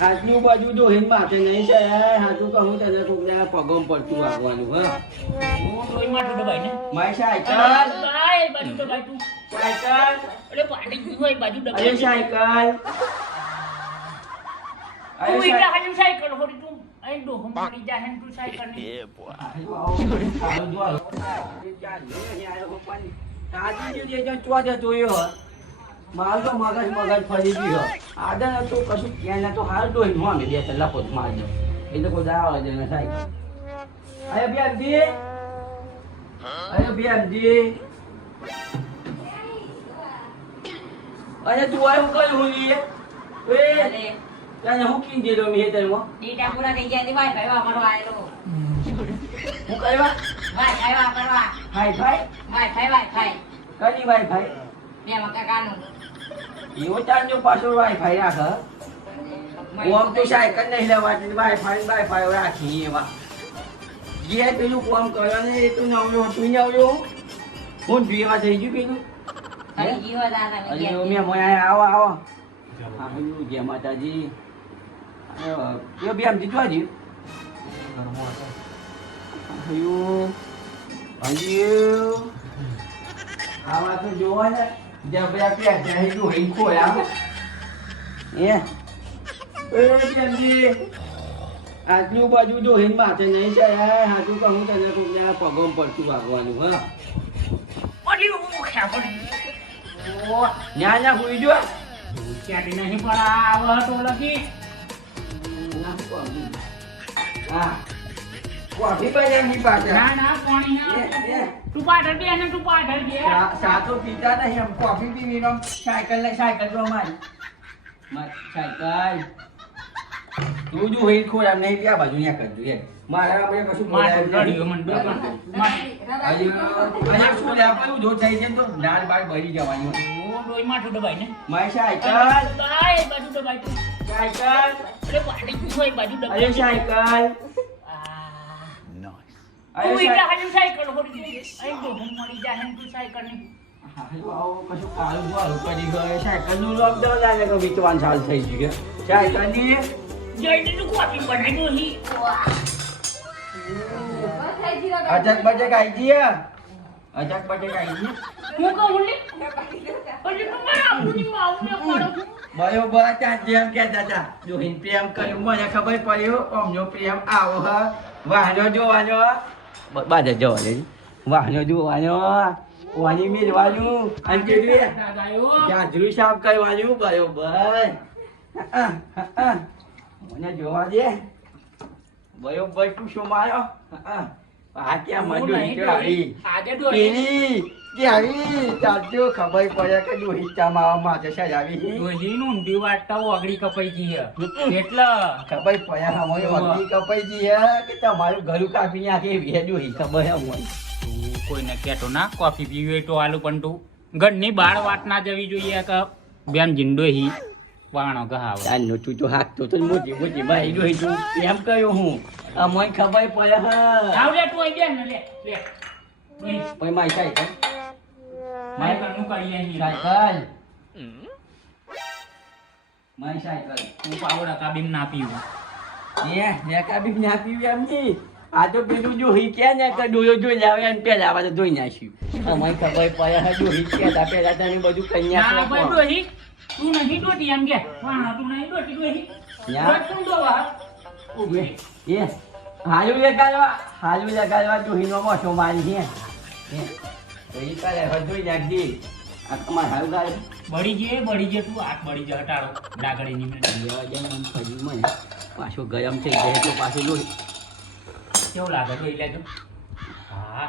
આજની બાજુ ડોહીન માથે નહીં છે તને પગમ પડતું વાગવાનું હા હું ડોહીમાં તો દબાઈ ને. મારી સાયકલ બાજુ તું. સાયકલ અરે પાટી ગયું હોય, બાજુ અરે દબાઈ. સાયકલ તું સાયકલ હોડી તું. ડોહો તું તો મગજ મગજ ફરી ગયો આદા તો કશું ક્યાં તો હાલ તો હિમવા બે છેલ્લા પોત મારજો એ તો કોઈ દાવા ને અરે બેનજી અરે બેનજી અરે તું આવ્યું કયું હું એ તને હું કીન દીધો હેતર મો ડેટા પૂરા થઈ ગયા વાય ભાઈ વાપરવા આવેલો હું કરવા ભાઈ ભાઈ વાપરવા હાય ભાઈ ભાઈ ભાઈ ભાઈ ભાઈ કની ભાઈ ભાઈ બે મકાકાનું એવો ચાંજો પાછો વાઈફાઈ રાખ ઓમ તો સાયકલ નહીં ભાઈ ભાઈ ભાઈ રાખી એવા જે પેલું કોમ કર્યો ને એ તો નવ્યો હતું આવ્યો હું દીવા થઈ ગયું પેલું અરે જીવા દાદા અરે મેં મોયા આવો આવો આ પેલું જય માતાજી એ બે આમ જીતવા જી હયું હયું આવા તો જોવા ને. જબરા પ્યા જાય ડોહી ખોયા એ. એ બેનજી આજની બાજુ ડોહીન માથે નહીં છે હાથું કહું તને કોકને પગમ પડતું વાગવાનું હા. ન્યા ન્યા હુઈ જો ક્યાંથી નહીં પણ આ આવો હતો લગી. હા કોફી ના, ના, પાણી ના. તું પાછળ બે તું પાછળ બે. સા- સાતો પીતા નહીં એમ કોફી પીવી સાયકલ ને સાયકલ અમારી મારી સાયકલ તું જો હોય ખોર આમ નહીં ત્યાં બાજુ ન્યા કરજો એ મારા આપણે કશું બોલાય નડ્યું મને બે માં. માથું. અહીંયા શું લે આપણે જો થઈ જાય તો દાળ બાળ ભરી જવાની. હું ડોહીમાં તો દબાઈ ને. મારી સાયકલ દબાઈ, બાજુ દબાઈ તું. સાયકલ અરે પાટી ગયું હોય, બાજુ અરે દબાઈ. સાયકલ આ. અરે તું સાયકલ હાજુ સાયકલ હોડી દે. અહીં ડોહો મળી ને તું સાયકલની. કશું કાળું વાળું કરી ગયો સાયકલનું લોકડાઉન લાગે તો વિચવાન સાલ થઈ ગયું સાયકલની જલ્દી કોફી બનાવી. અજક બજક આઈ ગયા અજક બજક આઈ ગઈ? હું કહું લે. પછી તું મારા આંગળીની પડો. પાડો. બા ત્યાં જેમ કે દાદા જોહીન પ્રેમ કર્યું. મને ખબર પડ્યું અમનો પ્રેમ આવો હ. વાહનો જોવાનો બાજે જો લે વાહનો જોવાનો વાની મેળવાનું અને પેલું દાદા એવો. જાજરૂ સાફ કરવાનું બરોબર મને જોવા દે. બરોબર તું શું માર્યો આ ક્યાં. આજે ડોહી. પેલી આવી? ચાલજો ખબર પડે કે ડોહિચા માવા માટે સાહેબ આવી. ડોહીનું ઊંધી વાટતા ઓગળી કપાઈ ગઈ. એટલે? ખબર પડે અમારી વગડી કપાઈ ગઈ કે તમારું ઘરું કાપી નાખી વેડ્યું હી ખબર તું કોઈને કેતો ના કોફી પીવી તો આલુ પણ તું ઘરની બાર વાત ના જવી જોઈએ કે બેન જીંડો હી. વાણો કહાવ તારનો તું તો હાકતો તો મોજી મોજી ભાઈ ડોહી તું એમ કયો હું? આ મને ખબર પડે હે. આવ લે તું અહીં બેન ને લે લે. પછી મારી સાયકલ પર ઘરનું કરી અહીં. સાયકલ માય સાયકલ તું પાવડા કાબીમ ના પીવું. એ ને કાબીમ ના પીવી એમ નહીં. આ તો પેલું જો હી કે ને કે ડોયો જોઈ લાવે અને પેલા આવા તો ધોઈ નાખ્યું. અમારી ખબર પડે હે જો હી કે તા પેલા તને બધું ના કન્યા ભાઈ ડોહી તું નહીં ડોટી એમ કે. વાહ તું નહીં ડોટી ડોહી યા. રોજ તું ડોવા એ એ હાલું લગાડવા હાલું લગાડવા જો હીનો મોટો મારી છે. એ કાલે જોઈ નાખજી આ તમારે હાલું ગાડે બળી જે બળી જે તું આખ બળી જે હટાડો. ડાગડી ની મિનિટ લેવા દે મને ફરી મને. પાછો ગરમ થઈ જાય તો પાછો લોહી કેવું લાગે તો લેજો. હા.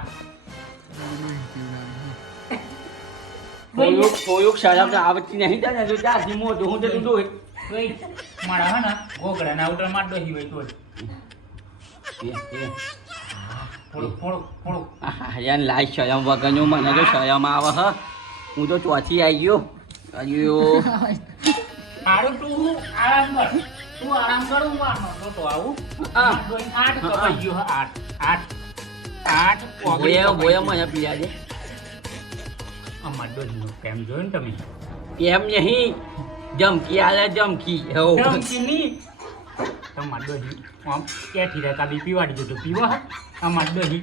થોડુંક થોડુંક શરમ તો આવતી નહીં તને તો ત્યારથી મોટું હું તો તું જોઈ તોય મારા હે ને ગોગડા ના ઉટર માર દોહી હોય. તોય આહા, યાર લાઈ શરમ વગરનું મને તો શરમ આવે હ. હું તો ચોથી આવી ગયો. અયો સારું તું આરામ કર. તું આરામ કર હું વાર તો તો આવું. આઠ કપાઈ ગયો આઠ. આઠ. આઠ બોયા બોયા મને પીયા છે અમાર ડોહીનો કેમ જોયો ને તમે? એમ નહીં. જમકી આલે જમકી. તમાર ડોહી આમ એઠી રહેતા બી પીવાડી દીધું પીવો હા. અમાર ડોહી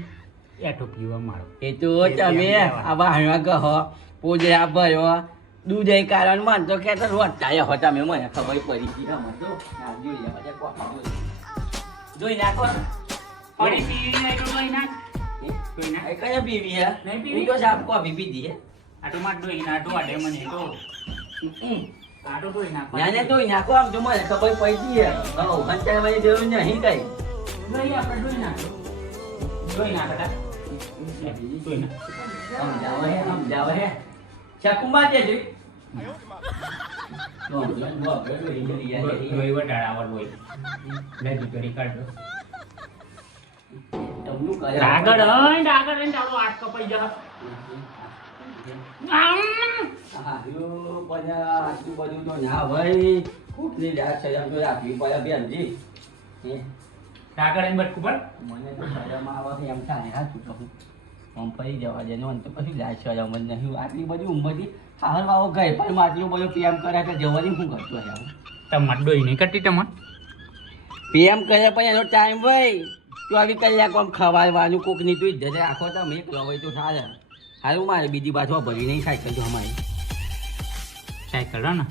એઠો પીવા મારો એ તો તમે આ વાહણવા કહો પૂજરા ભર્યો દૂધ એ કારણ માન તો કે તો હો તમે. મને ખબર પડી ગઈ તો જોઈ જોઈ જોઈ નાખો. પાણી પીવી નહીં તો ડોહી નાખ. કયા પીવી હે? નહીં પીવી? તો સાફ કોફી પીધી હે. આ તો માર ડોહી ના આડે મને તો હમ. આ તો ડોહી નાખ. ના ના જોઈ નાખો આમ તો મને ખબર પડી હે હો હંચાવાની જરૂર નહીં કઈ ડોહી આપણે બેટા. સમજાવે હે હે આવા ડોહી. લે દીકરી કાઢો. આગળ આટ કપાઈ આટલું બધું તો ના ભાઈ કોકની જાત સજા તો આપવી પડે બેનજી હે, આગળ હઈ બટકું પર. મને તો શરમ આવે એમ થાય હાચું કહું આમ ફરી જવા દે. તો પછી જાય શરમ મને નહીં આટલી બધી ઉંમરથી હાલ વાવો ગઈ પણ આટલું બધું પીએમ કરે તો જવાની શું કરતો છે આવું તમાર નહીં કરતી તમને પીએમ કરે પણ એનો ટાઈમ ભાઈ ચોવીસ કલાક આમ ખવાડવાનું કોકની તું ઇજ્જત આખો તમે એક લવાય તો સારા. હારું મારે બીજી બાજુ ભરી નહીં સાયકલ જો અમારી. સાયકલ ને?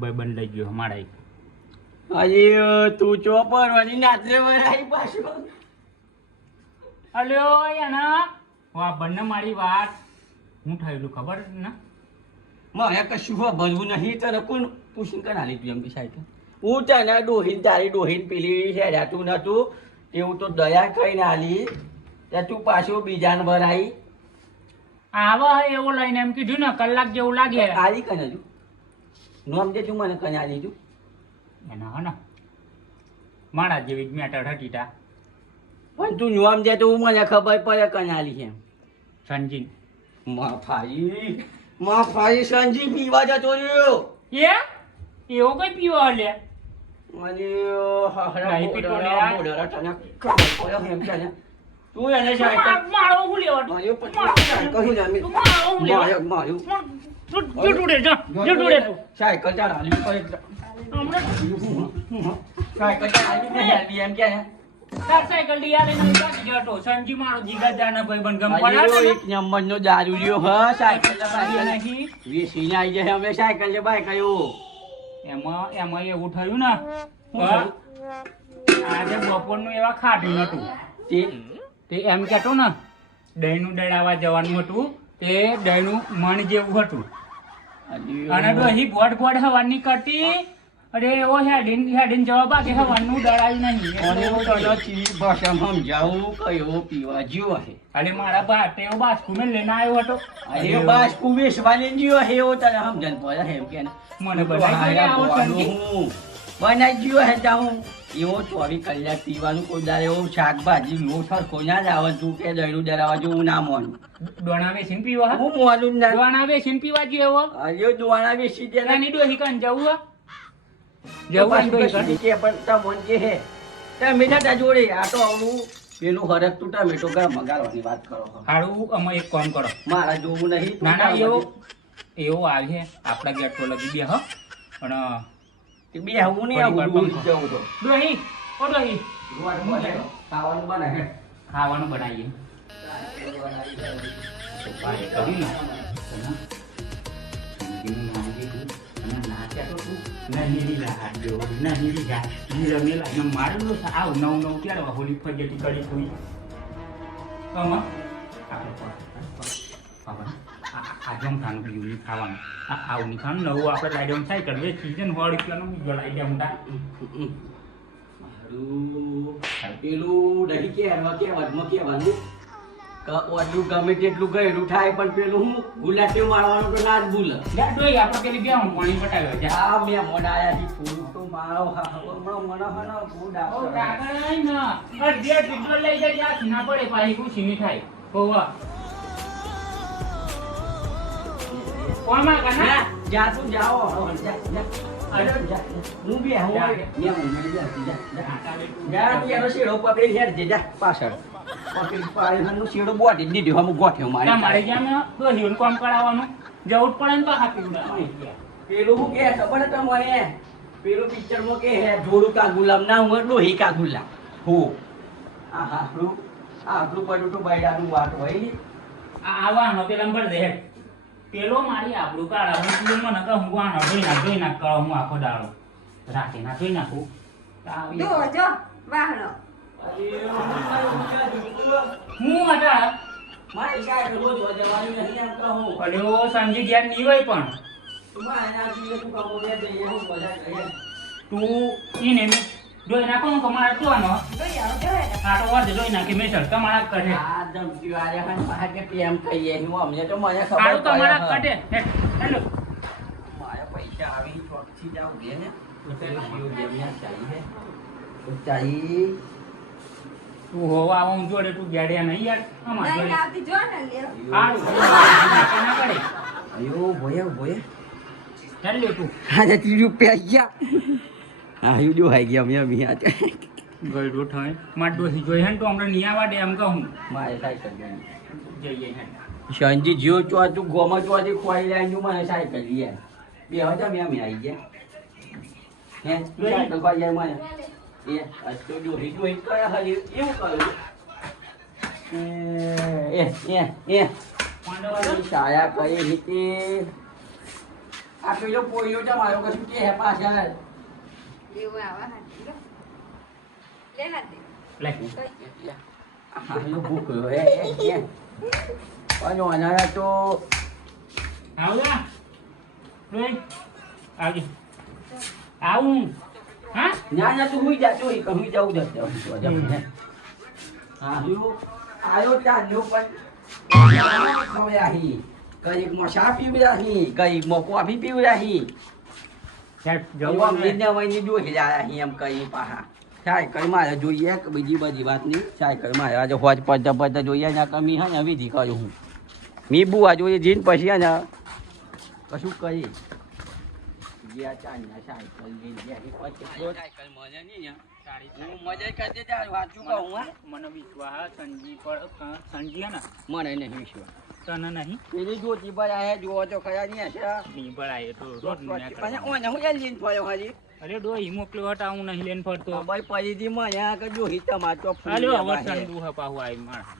ભાઈ બંધ લઈ ગયો એક. અરે તું ચોપર વળી નાચરે વરાઈ પાછો? હલો એના બંને મારી વાત. હું થયેલું ખબર ને? મારે કશું ભરવું નહીં તને કોણ પૂછીને કના તું એમ કે સાયકલ? હું તને ડોહીન તારી ડોહીન પેલી હેડ્યા તું નતું એવું તો દયા કરીને આલી. તે તું પાછું બીજાને ભરાઈ. આવા એવું લઈને એમ કીધું ને કલાક જેવું લાગે. આલી કને તું? નોમ દે તું મને કને આલી તું? એના હે મારા જેવી જ મેટર હતી તા. પણ તું નોમ દે તો મને ખબર પડે કને આલી છે સંજીન માફાઈ માફાઈ સંજી પીવા જતો રહ્યો. એ? એવો કઈ પીવા લે મને આ. બોડરા તને ખબર પડે એમ કે ને. તું એને સાયકલ મારો હું જામી. મારો હું તું સાયકલ સાયકલ કે તાર સાયકલ આલે જતો સંજી મારો જીગા જાના ભાઈ બન ગમ ને? એક દારૂ લ્યો હ. સાયકલ નહીં વીસીને આઈ જાય અમે. સાયકલ છે ભાઈ કયો? એમાં એમાં એવું થયું ને? આજે બપોરનું એવા ખાધું નતું. તે એમ કહેતો ને દહીંનું દડાવા જવાનું હતું તે દહીંનું મણ જેવું હતું. અને તો અહીં ગોડ ગોડ હવાની કરતી અરે એવો હેડીન હેડીન જવાબ આપે હવાનું દડાયું નહીં. અને હું તને ચીજ ભાષામાં સમજાવું કયો પીવા જ્યો હે અરે મારા બા એવો બાસ્કુ મેં લઈને આવ્યો હતો. અરે બાસ કુવેશ વાલે જ્યો હે એવો તને સમજણ પડે એમ કે ને. મને બનાવી આવો બનાવી ગયો હે તા હું. એવો ચોવીસ કલાક પીવાનું કોઈ દાડે એવો શાકભાજી લોટ કોઈ ના જ આવે તું કે દહીનું ડરાવા જો હું ના મોન. દોણા વેચીને પીવા? હું મોનું ના. દોણા વેચીને પીવા જેવો અરે દોણા બેસી દે ના. નીડો ડોહી કાન જવું? જવું કે પણ તમોન કે હે તમે તા જોડે આ તો આવડું. પેલું હરક તું ટમેટો ગા મગાડવાની વાત કરો હાડું અમે એક કામ કરો. મારા જોવું નહીં ના ના એવો એવો આવે આપણા ગેટ પર લગી બે હ. પણ તે બે હું નહીં આવું દૂર. જવું તો. ડોહી ઓ બને, ખાવાનું બને હે. ખાવાનું બનાવીએ. હોલી ફજેટી કરી થોડી આમાં આપણે ખાવાનું. આ આવું ખાવાનું. નવું આપણે લાઈ દેવાનું. સાયકલ બે સીઝન સો રૂપિયાનું બીજો લાઈ દે મોટા. મારું પેલું દહીં કહેવા કહેવતમાં કહેવાનું કે ઓલું ગમે તેટલું ગયેલું થાય પણ પેલું હું ગુલાટી મારવાનું તો ના જ ભૂલે જા ડોઈ આપણે પેલી બે હું પાણી પટાવ્યો જા આ મેં મોડાયા થી ફૂલ તો મારો હા હમણાં મને હનો ઓ આપો. કાકા ના. અડધી ટીકલો લઈ જાય જ્યાં ના પડે, પાછી કુછી નહીં થાય હોવા. કોણમાં ના, જા તું જાઓ જા, જા. અરે જા, હું બી હું જા. બી. હું મળી જા, જા, જા. તું. જા, તું શેડો પકડી હેડ જે, જા, પાછળ. પકડી પાડી હમણાં શેડો બોટી દીધી, હમણાં ગોઠ્યો મારી મારે ગયા ને ડોહીઓને કામ કરાવવાનું જવું પડે ને પાછા પીવડાવવાનું. પેલું હું કે ખબર તમને પેલું પિક્ચરમાં કે હે જોડું કા ગુલામ ના હું લોહી કા ગુલામ હો આ હાથલું આ હાથલું પડ્યું તો બૈડાનું વાત હોય ને. આ આવવાનો પેલા નંબર દે. પેલો મારી આબરૂ કાઢા હું મને કહું હું આ ધોઈ નાખ ધોઈ નાખ હું આખો દાડો. રાતે ના ધોઈ નાખું. જો જો વાહણો. હું હતા? મારી સાહેબ રોજ વધવાનું નથી એમ કહું. અલ્યો સમજી ગયા નહીં હોય પણ. તું મારે હું મેં ધોઈ નાખો ને તમારે જોવાનો જોઈ આવો જો એને. આ તો વાત જોઈ નાખી મેસર તમારા કઢે. આ ધમકી વાળા હન પાછા કે કહીએ હું અમને તો મને ખબર સારું તમારા કઢે. હેલો. મારા પૈસા આવી ચોકથી જાવ દે ને તો ચાહી હે. હોવા આવું જોડે તું ગેડ્યા નહીં યાર. અમાર જોડે. આવતી જો ને લે સારું કરે અયો ભોય ભોય. ચાલ્યો તું. હા રૂપિયા ગયા. હા યુ જો હાઈ ગયા મેં બી આજે ગળડો થાય માટો જોઈ હે તો અમને નિયા દે એમ કહું. મારે સાયકલ જઈએ હે સંજી જીઓ ચો તું ગોમાં આજે ખોઈ લે તું મને સાયકલ લે બે હજાર મેં અમે આવી ગયા. હે? સાયકલ જાય મને એ આ જો હાલી એવું કર્યું એ એ એ સાયા કઈ રીતે આ પેલો પોયો છે મારો કશું કે હે પાછળ. આવા હાથી લો. લે હાથી લે કઈ ભૂખ હે એ એ પણ તો આવલા રોઈ આવજી આવું હા ના ના તું હુઈ જા તું હુઈ હુઈ જાઉં યો આયો ચાલ્યો પણ ખવડાહી કઈ મસા પીવડાહી કંઈક મો કોફી પીવડાહી જોઈએ કે બીજી બધી વાત નહીં સાયકલ મારે આજે હોજ પડતા પડતા જોઈએ ને કમી હે ને વિધિ કરું હું. મી બુઆ જોઈએ જીન પછી હે ને કશું કરી. ગયા ચાંદના પછી સાયકલ મજા નહીં ને હું મજા કરતી ત્યારે વાંચું કહું હા મને વિશ્વાસ સંજી પર સંજી હે ને. મને નહીં વિશ્વાસ. તને નહીં. પેલી જ્યોતિ પર આયા જુઓ તો ખરા નહીં હશે નહીં પડાય તો રોડ અને ઓને હું એ લઈને ફર્યો હાજી અરે ડોહી મોકલ્યો હું નહીં ફરતો. ભાઈ પરિધિ માં જો હિત હવે હે.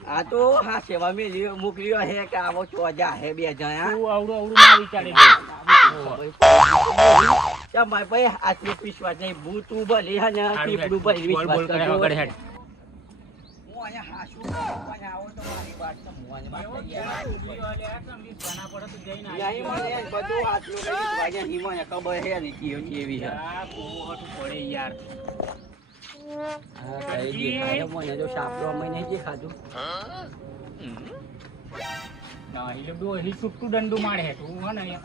આ તો હા સેવા મેલી મોકલ્યો હે કે આવો ચોજા હે બે જણા. તું આવડું આવડું ના વિચારે ચા માય ભાઈ આટલો વિશ્વાસ નહીં ભૂત તું ભલે હા ને વિશ્વાસ કરજો. અહીંયા આવો તો મારી વાત તો બધું આટલું કઈ ખબર હે ને કેવી છે. પડે યાર. હા કઈ દેખાય મને તો સાપડો અમે નહીં દેખાતું ના એટલે ડોહી છૂટું દંડુ મારે હે ને અહીંયા.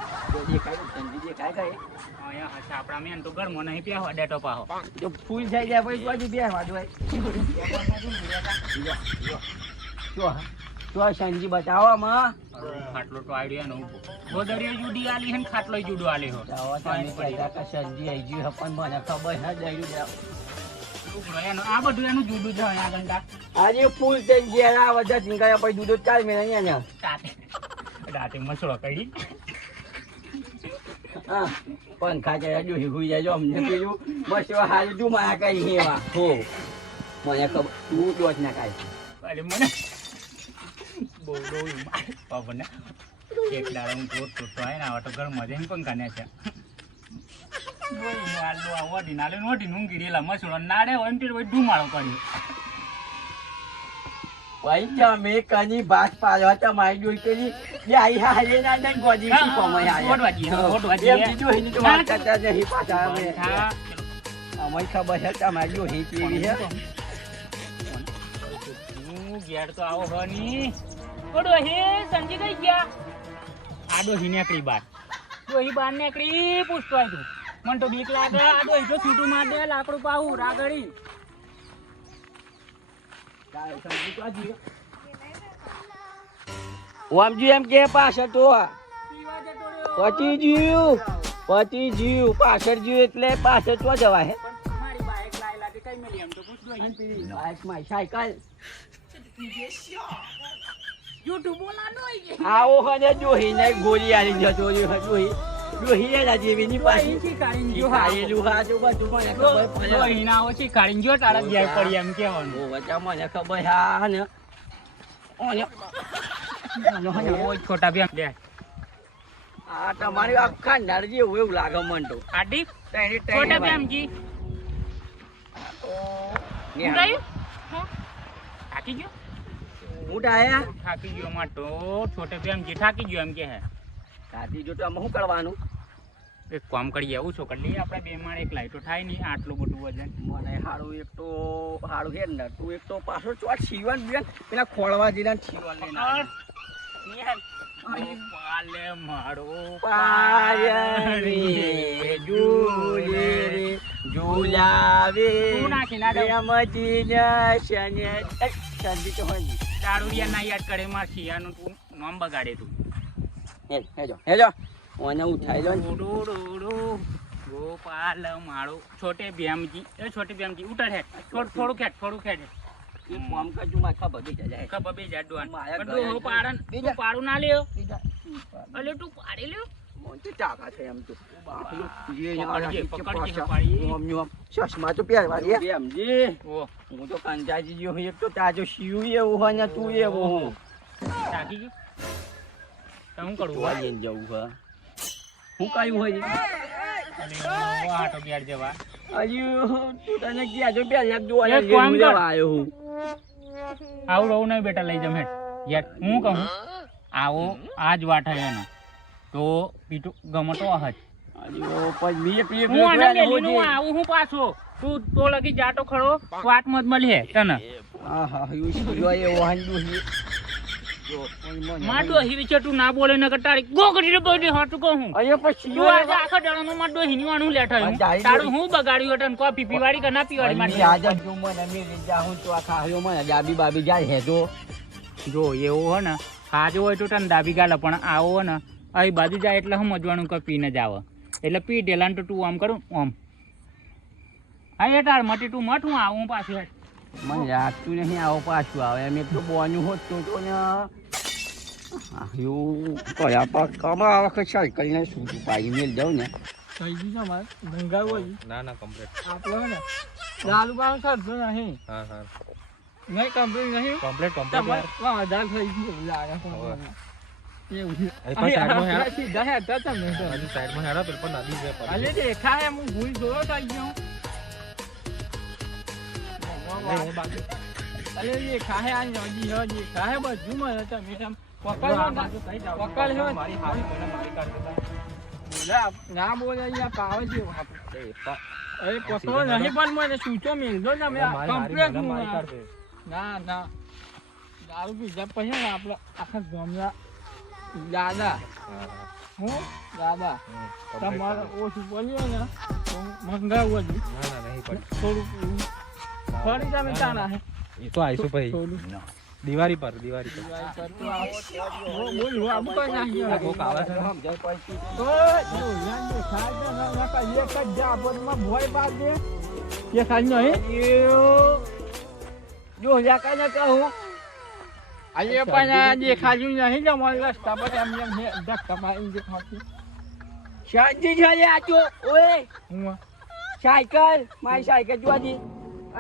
આપણા મેન તો ઘરમાં નહીં પ્યાવા ડેટો પાહો. જો ફૂલ થઈ જાય પછી બાજુ બે વાદ જો જો સંજી બતાવો માં. ખાટલો તો આઈડિયા નો ગોદડીઓ જુડી આલી હે ખાટલો જુડો આલી હો. સંજી આઈ ગયું પણ મને ખબર હે દઈ આ બધું એનું જુડું છે અહીંયા ગંડા આજે ફૂલ થઈ ગયા આ બધા ચીંકાયા પછી દૂધો ચાર મેં અહીંયા રાતે રાતે મસળો કરી. હા પંખા ચડ્યા જો હુઈ જાય જો અમને પેલું બસ એવા હાલ તું મારા કઈ હેવા હો. મને ખબર તું દોત ના અરે મને બહુ બહુ બાપને. એક દાડો હું જોત તો ને ના તો ઘરમાં જઈને પંખા ને છે આ વડી નાલે વડી ઊંઘી નહીં પાછા અમે હા આ બાર ડોહી બાર નીકળી પૂછતો તું. મને તો બીક લાગે. આ તો તો છૂટું માર દે લાકડું પાવું રાગડી. ઓમજી એમ કે પાછળ તો પીવા જીવ પતિ જીવ પાછળ જીવ એટલે પાછળ તો જવાય. હે સાયકલ. આવો હને જોઈને ગોળી આવી જતો રહ્યો જોઈ જોઈને જ આજે એની પાસે શીખાયેલું હા જો બધું મને ખબર પડે હિના ઓછી કાઢીને જો તારા જાય પડી એમ કેવાનું ઓ વચ્ચે મને ખબર હા ને ઓને હને ઓય છોટા બેમ લે આ તમારી આખા નરજી હોય એવું લાગે મન તો આડી તેની છોટા બેમજી ગયું. થાકી ગયો. ઉઠાયા થાકી ગયો માટો છોટે બેમજી થાકી ગયો એમ કે હે. કાતી જો તો આમાં શું કરવાનું? એક કામ કરીએ એવું છો કરી લઈએ આપણે બે માળ એક લાઈટો થાય નહીં આટલું બધું વજન. મને હારું એક તો હારું હે ને તું એક તો પાછો ચોટ સીવન બેન પેલા ખોળવા જઈને શીવન લઈને પાલે મારો પાયરે ઝૂલે રે ઝૂલાવે. તું નાખી ના શને એ, તો હોય દારૂડિયા ના યાદ કરે માર શિયાનું તું નામ બગાડે તું. હેજો હેજો ઓને ઉઠાઈ લો ગોપાલ મારો છોટે ભેમજી. એ છોટે ભેમજી ઉતર હે થોડું થોડું ખેડ થોડું ખેડ એ મોમ કરજો મારે ખબર બી જાય. ખબર બી જાય ડોન ઘરે ડોહો પાડન બીજા- તું પાડું ના લ્યો. અલે તું પાડી લ્યો. મને ચાકા છે એમ તો. પકડજે, પકડજે, પાડી. નોમ નોમ. ચશ્મા તો પહેરવાની હે. ઓ હું તો ગયો એક તો તાજો શિવ એવું હોય ને તું એવો. હું ગયું તો હું? કરું જોવા જવું હે. હું કયું હોય? આટો બેડ જવા હજુ તને ક્યાં જો બે લાખ જોવા એક કામ કર. લેવા હું. આવું રહું નહીં બેટા લઈ જમ હેઠ યાર હું કહું? આવો આજ વાટ હે ને તો પીટું ગમતો હજ પછી હું આને મેલીનું આવું હું પાછો? તું તો લગી જાટો ખડો વાત મત મળી હે તને. હા હા શિવ હોય એવો હે. માં ડોહી વિશે તું ના બોલે ને તારી ગોગડી રે બોલી હાટું કો હું. અહીંયા પછી તું આજે આખો દાડાનો માં ડોહી ની લેઠા હું તારું હું બગાડ્યું હટન કોફી પીવાડી કે ના પીવાડી મારી આજે જો મને મેલી જાઉં તો આખા હયો મને જાબી બાબી જાય હે જો. જો એવો હો ને હાજો હોય તો તને દાબી ગાલે પણ આવો ને અહીં બાજુ જાય એટલે સમજવાનું કે પીને જ આવે એટલે પી ડેલાન તો તું આમ કરું આમ. હા એ તાર મટી તું મઠ હું આવું પાછું. મને લાગતું નહીં આવો પાછું આવે. એમ તો બોન્યું હોત તો તો ને. આયું કયા પાક કમા આ વખત સાયકલ ને? શું પાઈ મેલ જાઉં ને ના ના. કમ્પ્લીટ દારૂ બારૂ સરતો નહીં. હા હા. નહીં કમ્પ્લીટ નહીં? કમ્પ્લીટ કમ્પ્લીટ યાર. વધારે થઈ ગયું. લાગે છે છે. પણ સાઈડમાં હેડા. આપણે પણ છે અલે દેખાય એમ હું ભૂલ જોયો થઈ ગયો. નહીં, હું બાકી. અલે દેખાય આ નદી હે બધું મને તમે એમ પકડ્યો ના મારી હારી મને મારી કાઢ દેતા. ના બોલે અહીંયા પાવે છે અરે પકડો નહીં પણ મને સૂચો મેળજો ને અરે મારી કમ્પ્લેટ. ના ના દારૂ પીધા પછી ને આપણે આખા ગામના દાદા હા, દાદા તમારે. ઓછું પડ્યું ને મંગાવું જ પણ થોડુંક. ફરી તમે ચાના હે. એ તો આવીશું ભાઈ. દિવાળી પર દિવાળી પર. બોલ, હું આમ કઈ નાખ્યું કોક આવે છે? તો જો યાર ખાય છે ના કા એક જ જાબરમાં ભોય બાદ દે કે સાજ નો હે જો લ્યા કા ના કહું આજે. પણ આ દેખાડ્યું નહીં ને અમારે રસ્તા પર એમ એમ ધક્કા મારીને દેખાડતું. શાંતિ છે આજો ઓય. હું સાયકલ મારી સાયકલ જોવા દી.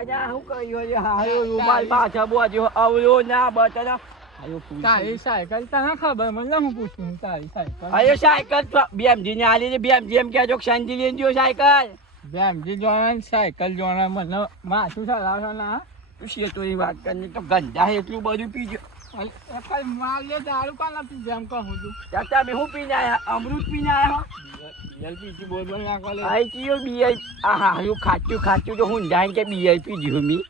અજા હું કર્યું છે હાયો રૂમાલ પાછા બોજો આવલો ના બતના તારી સાયકલ તને ખબર મને હું પૂછું તારી સાયકલ. અરે સાયકલ બેમજી ને આલી છે બેમજી એમ કહેજો શાંતિ લઈને જો સાયકલ. બેમજી જોવાના સાયકલ જોવાના મને માથું ચલાવશો ના તું શેતોની વાત કરીને તો ગંધા એટલું બધું પીજો. માલ લે દારૂ કાલા પી જેમ કહું છું ત્યાં તમે શું પીને આયા? અમૃત પીને આયા એલપીજી બોલ બોલ ના કોલે આઈ. કયો બીઆઈ આ હારું ખાચું ખાચું તો હું જાણ કે બીઆઈપી જીવ મી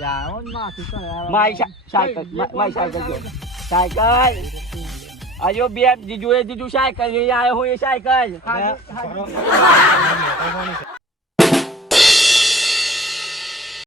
જાઓ માથું મારી સા- સાયકલ મા- મારી સાયકલ જો. સાયકલ. આજો બે જોડે દીધું સાયકલ લઈ આવ્યો હું એ સાયકલ. હા, હા. તો?